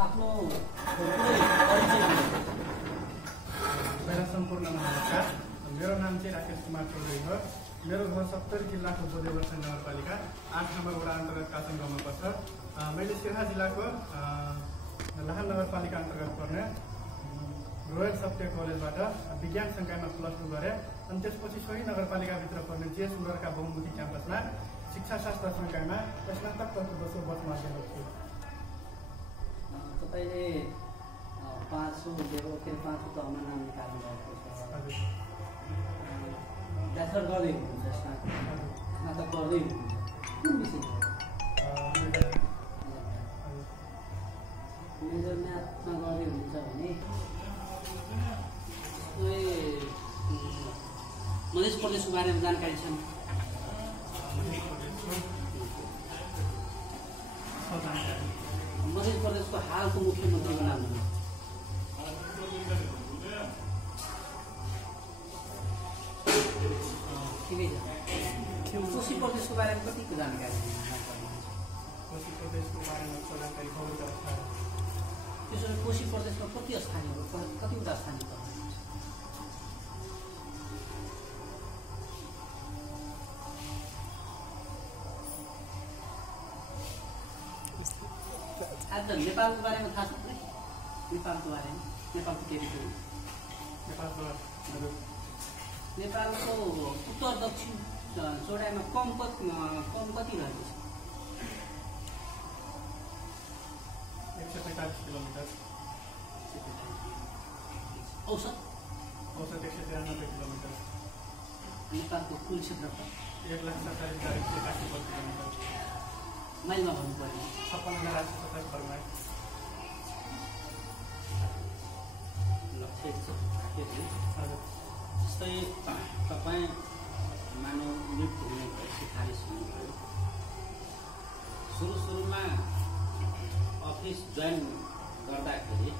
आफ्नो परिचय मेरा सम्पूर्ण नमस्कार। मेरो नाम चाहिँ राकेश कुमार चौधरी हो। मेरो घर सप्तरी जिल्लाको बोधेवर्ष नगरपालिका 8 नम्बर वडा अन्तर्गत कासङ गाउँमा पर्छ। मैले सिराहा जिल्लाको लाहाल नगरपालिका अन्तर्गत पर्ने रोयल सफ्टवेयर कलेजबाट विज्ञान संकायमा +2 गरेँ अनि त्यसपछि सोही नगरपालिकाभित्र पर्ने जेएस सुन्दरका बहुमुखी क्याम्पसमा शिक्षाशास्त्र संकायमा स्नातक तहको दोस्रो वर्षमा अध्ययनरत छु। तपाईले पाँचौं तहमा नाम निकाल्नु भएको छ। ब्याचलर गर्दै हुनुहुन्छ, स्नातक गर्दै हुनुहुन्छ। कुन विषयमा? मेजर म्याथमा गर्दै हुनुहुन्छ भने मध्य प्रदेशको बारेमा जानकारी छन्? मध्य प्रदेशको हालको मुख्यमन्त्रीको नाम हो? ठिकै छ। कोशी प्रदेशको बारेमा कतिको जानकारी? कोशी प्रदेशको बारेमा जानकारी त्यसो भए कोशी प्रदेशमा कतिवटा स्थानीय तह? आज नेपालको बारेमा थाहा छ? नेपालको बारेमा, नेपालको टेरिटोरी, नेपालको उत्तर दक्षिण चौडाइमा कम कति रहेको छ? 145 किलोमिटर। औसत 193 किलोमिटर। नेपालको कुल क्षेत्रफल 1,47,81 किलोमिटर। माइलमा भन्नु पर्यो 56,827 वर्ग माइल। जस्तै तपाईँ मानव नियुक्त हुनुभयो, सिफारिस हुनुभयो, सुरुमा अफिस जोइन गर्दाखेरि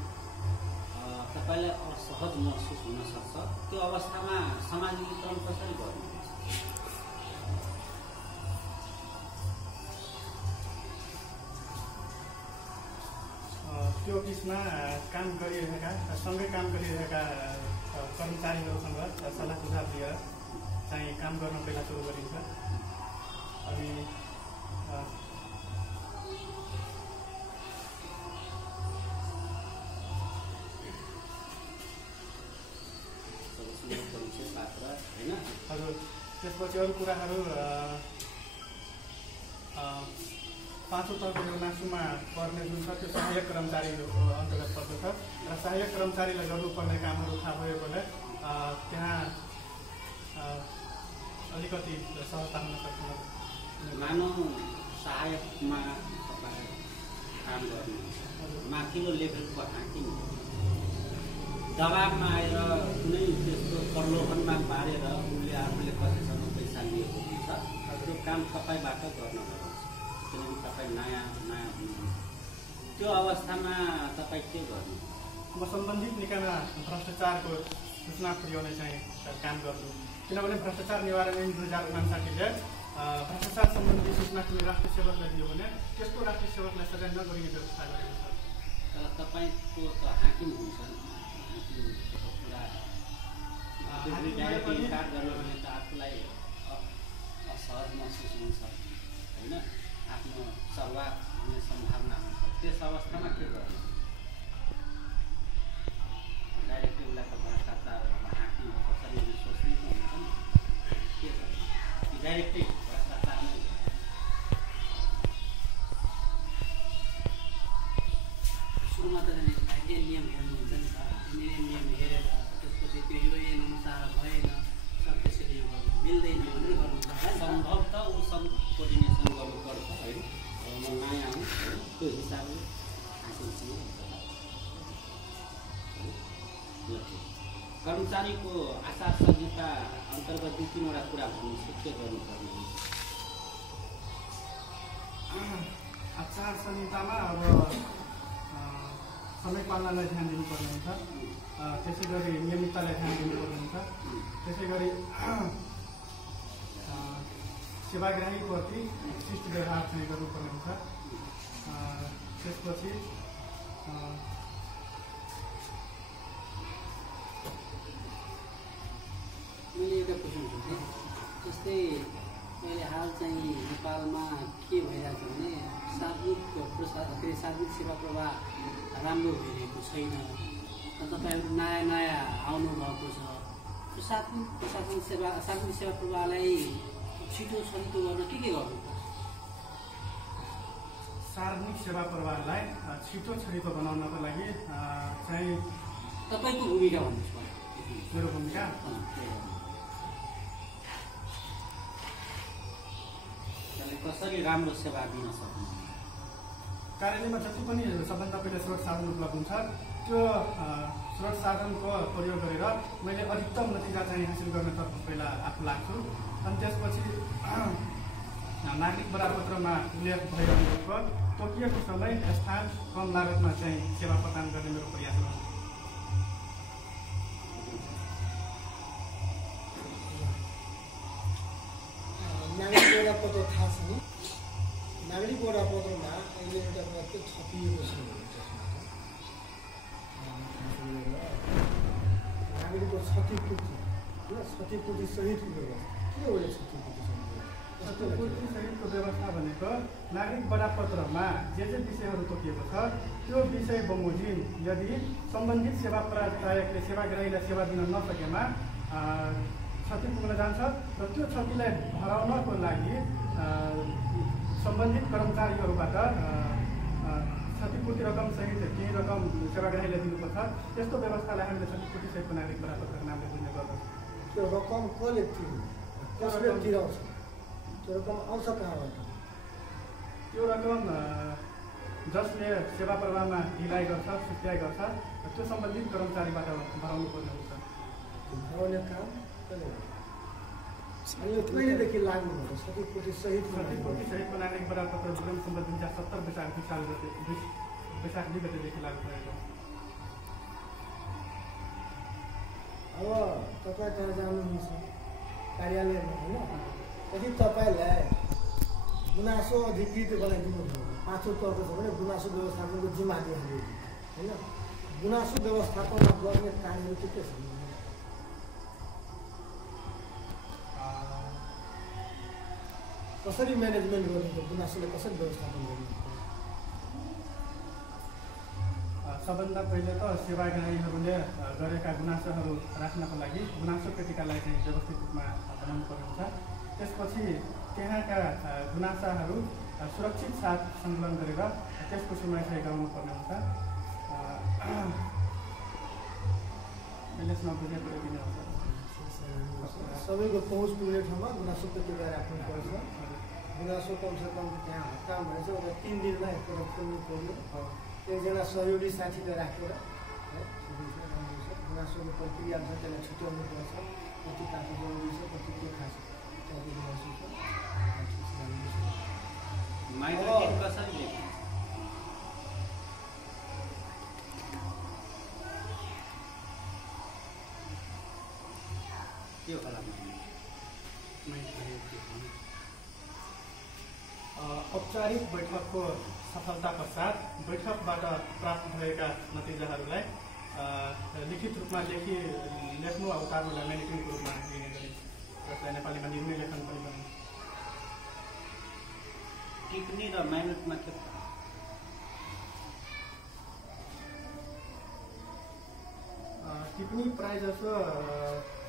तपाईँलाई असहज महसुस हुनसक्छ। त्यो अवस्थामा सामाजिकरण कसरी गर्नुहुन्छ? त्यो अफिसमा काम गरिरहेका सँगै काम गरिरहेका कर्मचारीहरूसँग सल्लाह सुझाव लिएर चाहिँ काम गर्न पहिला सुरु गरिन्छ। अनि हजुर, त्यसपछि अरू कुराहरू पाँचौं तहको नासुमा पर्ने जुन छ त्यो सहायक कर्मचारीहरूको अन्तर्गत पर्दछ र सहायक कर्मचारीलाई गर्नुपर्ने कामहरू थाहा भएकोले त्यहाँ अलिकति सहजता हुन सक्छ। मानव सहायकमा तपाईँ काम गर्नु माथिल्लो लेभलको हाकिम दबाबमा आएर कुनै त्यस्तो प्रलोभनमा पारेर उसले आफूले कसैसँग पैसा लिएको हुन्छ, त्यो काम तपाईँबाट गर्न पर्छ। किनकि तपाईँ नयाँ हुनुहुन्छ। त्यो अवस्थामा तपाईँ के गर्नु? म सम्बन्धित निकायमा भ्रष्टाचारको सूचना पुर्याउने चाहिँ काम गर्छु। किनभने भ्रष्टाचार निवारण ऐन 2059ले भ्रष्टाचार सम्बन्धी सूचना कुनै राष्ट्रिय सेवकलाई दियो भने त्यस्तो राष्ट्रिय सेवकलाई सजाय नगरिने व्यवस्था गरेको छ। तर तपाईँको त हाकिम हुन्छ, इन्कार गर्यो भने त आफूलाई असहज महसुस हुन्छ होइन, आफ्नो सरुवात हुने सम्भावना हुन्छ। त्यस अवस्थामा के गर्नु? डाइरेक्टली उसलाई त भ्रष्टाचार हाकिम कसरी सोच्ने त हुन्छ नि, के गर्नु? डाइरेक्टै भ्रष्टाचार नै सुरुमा त नियम हेर्नुहुन्छ नि त, नियम हेरेर त्यसपछि त्यो यो अनुसार भएन सब त्यसरी यो गर्नु मिल्दैन भनेर गर्नुहुन्छ। सम्भवतः उसँग कोर्डिनेसन गर्नुपर्छ है। म नयाँ हुँ, त्यो हिसाबले कर्मचारीको आचार संहिता अन्तर्गत 2-3वटा कुरा भन्नुहोस्, के गर्नुपर्ने हुन्छ? आचार संहितामा अब समय पालनालाई ध्यान दिनुपर्ने हुन्छ, त्यसै गरी नियमिततालाई ध्यान दिनुपर्ने हुन्छ, त्यसै गरी सेवाग्राहीप्रति शिष्ट व्यवहार चाहिँ गर्नुपर्ने हुन्छ। त्यसपछि मैले एउटा क्वेसन सोधेँ, जस्तै अहिले हाल चाहिँ नेपालमा के भइरहेको छ भने सार्वजनिक सेवा प्रवाह राम्रो भइरहेको छैन। तपाईँहरू नयाँ नयाँ आउनुभएको छ, सार्वजनिक सेवा प्रवाहलाई छिटो छरितो गर्न के गर्नुपर्छ? सार्वजनिक सेवा प्रवाहलाई छिटो छरितो बनाउनको लागि चाहिँ तपाईँको भूमिका भन्नुहोस्। मेरो भूमिका कसरी राम्रो सेवा दिन सक्नु? कार्यालयमा जति पनि सबभन्दा पहिला स्रोत साधन उपलब्ध हुन्छ, त्यो स्रोत साधनको प्रयोग गरेर मैले अधिकतम नतिजा चाहिँ हासिल गर्नतर्फ पहिला आफू लाग्छु। अनि त्यसपछि नागरिक बरापत्रमा उल्लेख भइरहेको तोकिएको समय, स्थान, कम लागतमा चाहिँ सेवा प्रदान गर्ने मेरो प्रयास हो। नागरिक वडापत्र थाहा छ नि? नागरिक वडापत्रमा अहिले एउटा मात्रै छपिएको छ। नागरिकको क्षतिपूर्ति क्षतिपूर्ति सहित व्यवस्था के हो? क्षतिपूर्ति सहितको व्यवस्था भनेको नागरिक बरापत्रमा जे विषयहरू तोकिएको छ त्यो विषय बमोजिम यदि सम्बन्धित सेवा प्रदायकले सेवाग्राहीलाई सेवा दिन नसकेमा क्षति पुग्न जान्छ र त्यो क्षतिलाई भराउनको लागि सम्बन्धित कर्मचारीहरूबाट क्षतिपूर्ति रकम सहित केही रकम सेवाग्राहीलाई दिनुपर्छ। त्यस्तो व्यवस्थालाई हामीले क्षतिपूर्ति सहितको नागरिक बरापत्रको नामले बुझ्ने गर्दछौँ। त्यो रकम कसले तिर्ने? कसले तिराउँछ? त्यो रकम आउँछ कहाँबाट? त्यो रकम जसले सेवा प्रवाहमा ढिलाइ गर्छ, सुस्त्याइ गर्छ, त्यो सम्बन्धित कर्मचारीबाट भराउनु पर्ने हुन्छ। भराउने काम यो कहिलेदेखि लागू हुन्छ? क्षतिपूर्ति सहितको नागरिक बरापत्र विवरण सम्बन्धी 2070 वैशाख 2 गतेदेखि लागू भएको। अब तपाईँ कहाँ जानुहुन्छ कार्यालयमा होइन? यदि तपाईँलाई गुनासो अधिकृत बनाइदिनु भयो, पाँचौँ तर्क छ भने गुनासो व्यवस्थापनको जिम्मा दिइहाल्यो होइन? गुनासो व्यवस्थापनमा गर्ने कार्यहरू के के छन्? कसरी म्यानेजमेन्ट गर्नुहुन्छ? गुनासोले कसरी व्यवस्थापन गर्नुहुन्छ? सबभन्दा पहिले त सेवाग्राहीहरूले गरेका गुनासोहरू राख्नको लागि गुनासो पेटिकालाई चाहिँ व्यवस्थित रूपमा बनाउनु पर्ने हुन्छ। त्यसपछि त्यहाँका गुनासाहरू सुरक्षित साथ सङ्कलन गरेर त्यसको सुनवाई चाहिँ गराउनु पर्ने हुन्छ। यसमा बुझेको यति नै हुन्छ। सबैको पहुँच पुग्ने ठाउँमा गुनासो पेटिका राख्नुपर्छ। गुनासो कमसेकम त्यहाँ हप्ता भनेछ 3 दिनमा एकपल्ट खोल्नु पर्यो। एकजना सहयोगी साथीलाई राखेर है गुनासोको प्रक्रिया छ, त्यसलाई छुट्याउनु पर्छ। कति काफी जरुरी छ, कति के खास त्यहाँको गुनासो छ। औपचारिक बैठकको सफलता पश्चात बैठकबाट प्राप्त भएका नतिजाहरूलाई लिखित रूपमा लेख्नु वा उतार्नुलाई म्यानेटिङको रूपमा लिने गरिन्छ, जसलाई नेपालीमा निर्णय लेखन पनि भनिन्छ। टिप्पणी र म्यानेटमा के टिप्पणी प्रायःजसो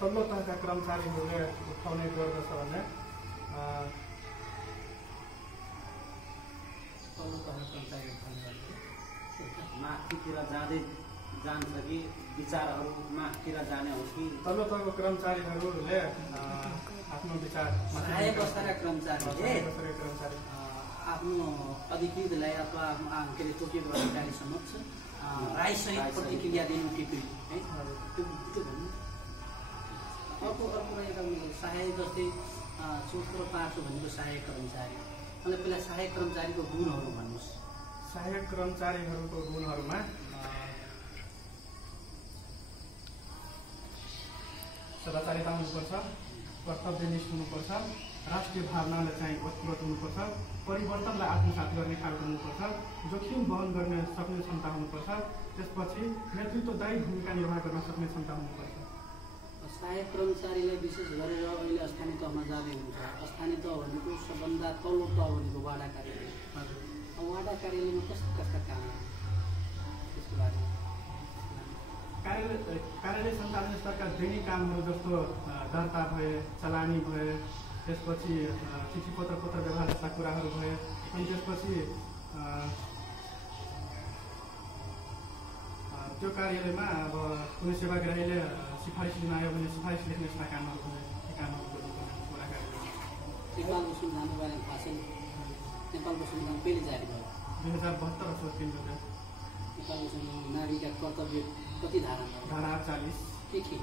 तल्लो तहका कर्मचारीहरूले उठाउने गर्दछ भने माथितिर जान्छ कि विचारहरू माथितिर जाने हो कि तल्लो तहको कर्मचारीहरूले आफ्नो विचार सहायक अवस्थाका कर्मचारीले आफ्नो अधिकृतलाई अथवा के अरे तोकिएको अधिकारी समक्ष राईसहित प्रतिक्रिया दिनु टिप्पणी है त्यो भन्नु। अर्को एउटा सहायक जस्तै चौथो र पाँचौँ भनेको सहायक कर्मचारी, मलाई पहिला सहायक कर्मचारीको गुणहरू भन्नुहोस्। सहायक कर्मचारीहरूको गुणहरूमा सदाचारिता हुनुपर्छ, कर्तव्यनिष्ठ हुनुपर्छ, राष्ट्रिय भावनालाई चाहिँ ओतप्रोत हुनुपर्छ, परिवर्तनलाई आत्मसात गर्ने खालको हुनुपर्छ, जोखिम वहन गर्न सक्ने क्षमता हुनुपर्छ, त्यसपछि नेतृत्वदायी भूमिका निर्वाह गर्न सक्ने क्षमता हुनुपर्छ। सहायक कर्मचारीलाई विशेष गरेर अहिले स्थानीय तहमा जाँदै हुन्छ। स्थानीय तह भनेको सबभन्दा तल्लो तह भनेको वाडा कार्यालय। वाडा कार्यालयमा कस्ता कस्ता काम त्यसको बारेमा कार्यालय सञ्चालन स्तरका दैनिक कामहरू जस्तो दर्ता भए, चलानी भए, त्यसपछि चिठी पत्र व्यवहार जस्ता कुराहरू भए, अनि त्यसपछि त्यो कार्यालयमा अब कुनै सेवाग्राहीले सिफारिस लिन आयो भने सिफारिस लेख्ने यस्ता कामहरू भए, ती कामहरू गर्नुपर्ने वडा कार्यालयमा। नेपालको संविधानको बारेमा थाहा छैन। नेपालको संविधान कहिले जारी भयो? 2072 अथवा 3 नेपालको संविधान नागरिकका कर्तव्य कति धारामा? धारा 48 के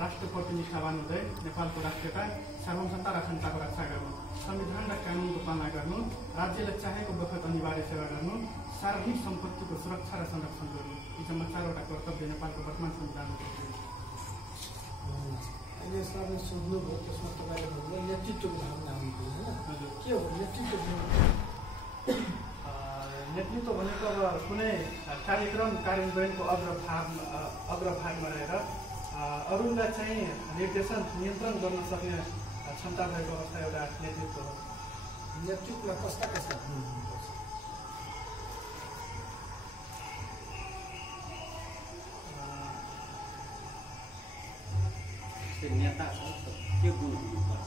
राष्ट्रप्रति निष्ठावान हुँदै नेपालको राष्ट्रियता, सार्वभौमता र अखण्डताको रक्षा गर्नु, संविधान र कानुनको पालना गर्नु, राज्यले चाहेको बखत अनिवार्य सेवा गर्नु, सार्वजनिक सम्पत्तिको सुरक्षा र संरक्षण गर्नु, यी जम्मा 4वटा कर्तव्य नेपालको वर्तमान संविधानमा अहिले यसलाई सोध्नुभयो, त्यसमा तपाईँले भन्नुभयो नेतृत्वको भावना हुनुपर्छ होइन? के हो नेतृत्व भनेको अब कुनै कार्यक्रम कार्यान्वयनको अग्रभागमा रहेर अरूलाई चाहिँ निर्देशन नियन्त्रण गर्न सक्ने क्षमता भएको अवस्था एउटा नेतृत्व हो। नेतृत्वमा कस्ता हुनुपर्छ? नेता छ के गुण हुनुपर्छ?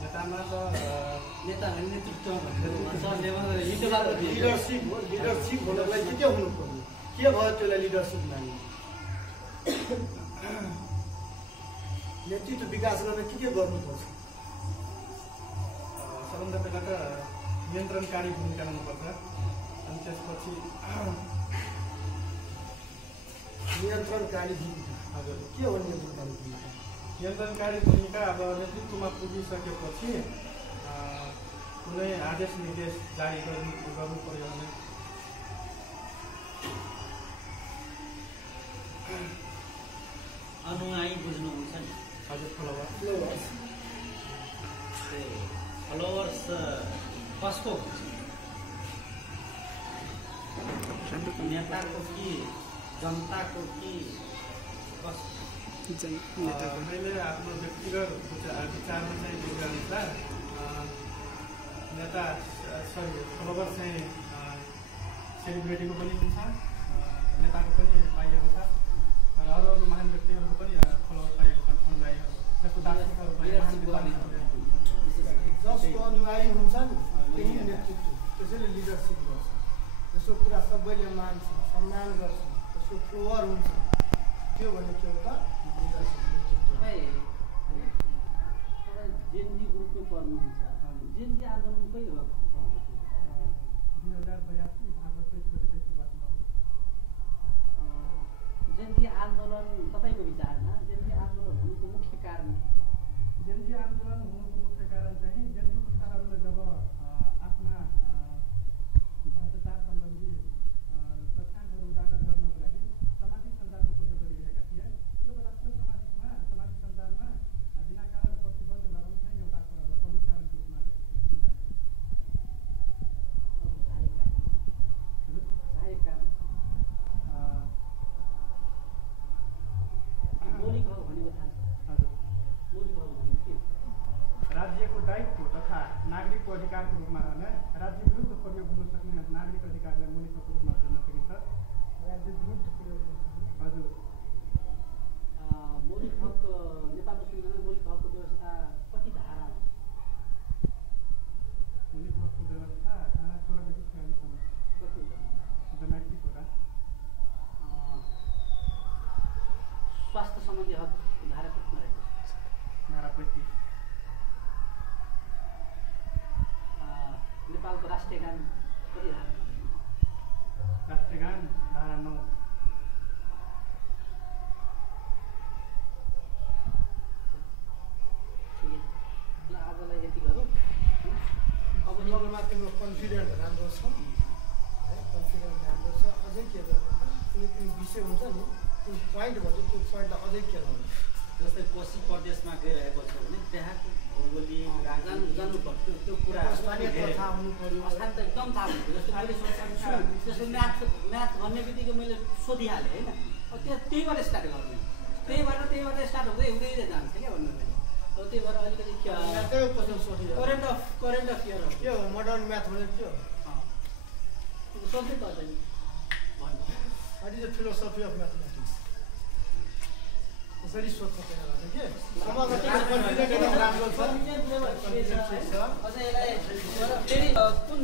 नेतामा त नेताहरू नेतृत्व लिडरसिप हो। लिडरसिप हुनलाई के हुनु पर्ने? के भयो त्यसलाई लिडरसिप मान्ने? नेतृत्व विकास गर्न के गर्नुपर्छ? सबभन्दा पहिला त नियन्त्रणकारी भूमिका हुनुपर्छ, अनि त्यसपछि नियन्त्रणकारी भूमिका। हजुर, के हो नियन्त्रणकारी भूमिका? नियन्त्रणकारी भूमिका अब नेतृत्वमा पुगिसकेपछि कुनै आदेश निर्देश जारी गर्नु पर्यो भने अनुयायी बुझ्नुहुन्छ नि? हजुर, फलोवर्स कसको नेताको कि जनताको कि मैले आफ्नो व्यक्तिगत विचारमा चाहिँ बुझ्ने अनुसार नेता फलोवर चाहिँ सेलिब्रिटीको पनि हुन्छ, नेताको पनि पाइएको छ, र अरू महान व्यक्तिहरूको पनि फलोवर पाइएको छन्, अनुयायीहरू जस्तो दार्शनिकहरू जसको अनुयायी हुन्छन् त्यही नेतृत्व, त्यसैले लिडरसिप गर्छ। जसको कुरा सबैले मान्छ, सम्मान गर्छ, जसको फ्लोवर हुन्छ, त्यो भने के हो त? लिडरसिप, नेतृत्व। तपाईँ जेनजी ग्रुपमै पर्नुहुन्छ। जेनजी आन्दोलन कहिले भयो? 2082 भागवत 23 गते सुरुवात भयो। जेनजी आन्दोलन तपाईँको विचारमा जेनजी आन्दोलन हुनुको मुख्य कारण? जेनजी आन्दोलन हुनुको मुख्य कारण चाहिँ जेनजी पुस्ताहरूले जब आफ्ना भ्रष्टाचार सम्बन्धी तथ्याङ्कहरू उजागर गर्नको लागि सामाजिक सञ्जालको प्रयोग गरिरहेका थिए, त्यो बेला सामाजिक सञ्जालमा बिना कारण प्रतिबन्ध लगाउनु चाहिँ एउटा प्रमुख कारणको रूपमा सहायक कारण मौलिक हक भनेको थाहा छ? हजुर, मौलिक हक भनेको के? राज्यको दायित्व तथा नागरिकको अधिकारको रूपमा रहने राज्य विरुद्ध प्रयोग हुन सक्ने नागरिक अधिकारलाई मौलिक हकको रूपमा हेर्न सकिन्छ। राज्य विरुद्ध प्रयोग गर्न सक्ने। हजुर, मौलिक हक नेपालको संविधानमा मौलिक हकको व्यवस्था कति धारा? मौलिक हकको व्यवस्था धारा 16 देखि 46 सम्म। कति हुन्छ? जम्मा 21 वटा। स्वास्थ्य सम्बन्धी हक धारा कतिमा रहेको छ? धारा 35। नेपालको राष्ट्रिय गान कति धारा? राष्ट्रिय गान धारा 9। ठिकै छ, आजलाई यति गरौँ। अब ममा तिम्रो कन्फिडेन्ट राम्रो छ है, कन्फिडेन्ट राम्रो छ। अझै के गर्नु? कुनै विषय हुन्छ नि पोइन्ट भन्छ त्यो पोइन्टलाई अझै के लाउनु जस्तै कोशी प्रदेशमा गइरहेको छ भने त्यहाँको भौगोलिक जानुपर्छ त्यो कुरा स्थानीय थाहा हुनु पर्यो स्थान त एकदम थाहा हुन्छ जस्तो मैले त्यसको म्याथ भन्ने बित्तिकै मैले सोधिहालेँ होइन त्यहीबाट स्टार्ट गर्नु त्यहीबाट स्टार्ट हुँदै जान्छ क्या भन्नु मैले अब त्यही भएर अलिकति त्यही क्वेसन सोधियो करेन्ट अफेयर के हो मोडर्न म्याथ भनेको के हो सोध्दै पर्दैन What is the philosophy of mathematics? कसरी सोध्छ त्यसलाई के समाजमा के कन्फिडेन्ट राम्रो छ अझ यसलाई फेरि कुन